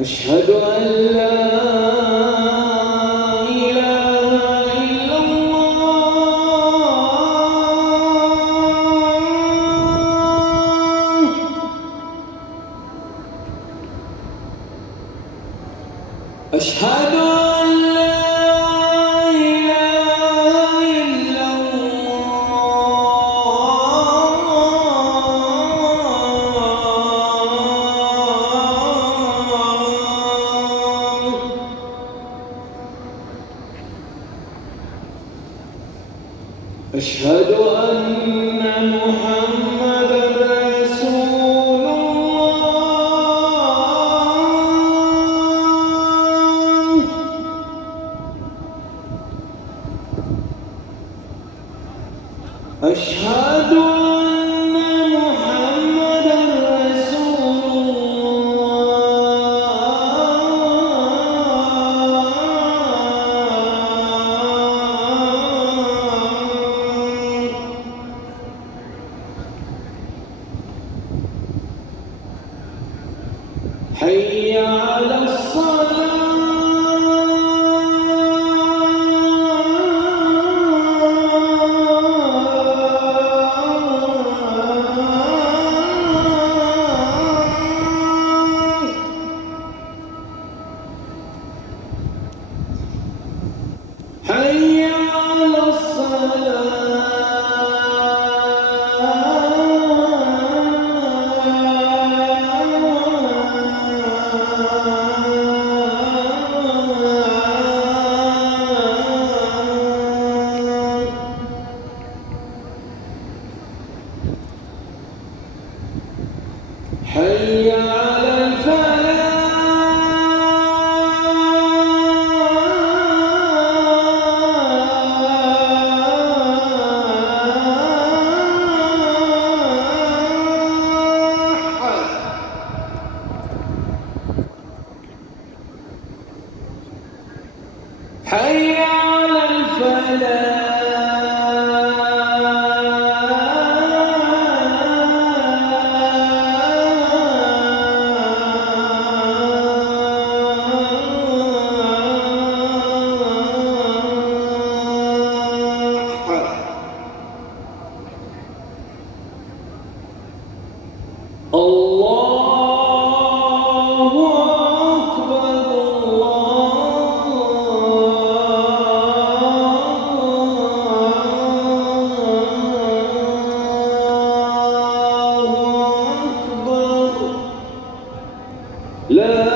أشهد أن لا إله إلا الله. أشهد أن لا إله إلا أشهد أن محمدًا رسول الله. أشهد أن محمدًا رسول حي على الصلاة. حي على الصلاة. حي على الفلاح. حي على الفلاح. الله أكبر. الله أكبر. لا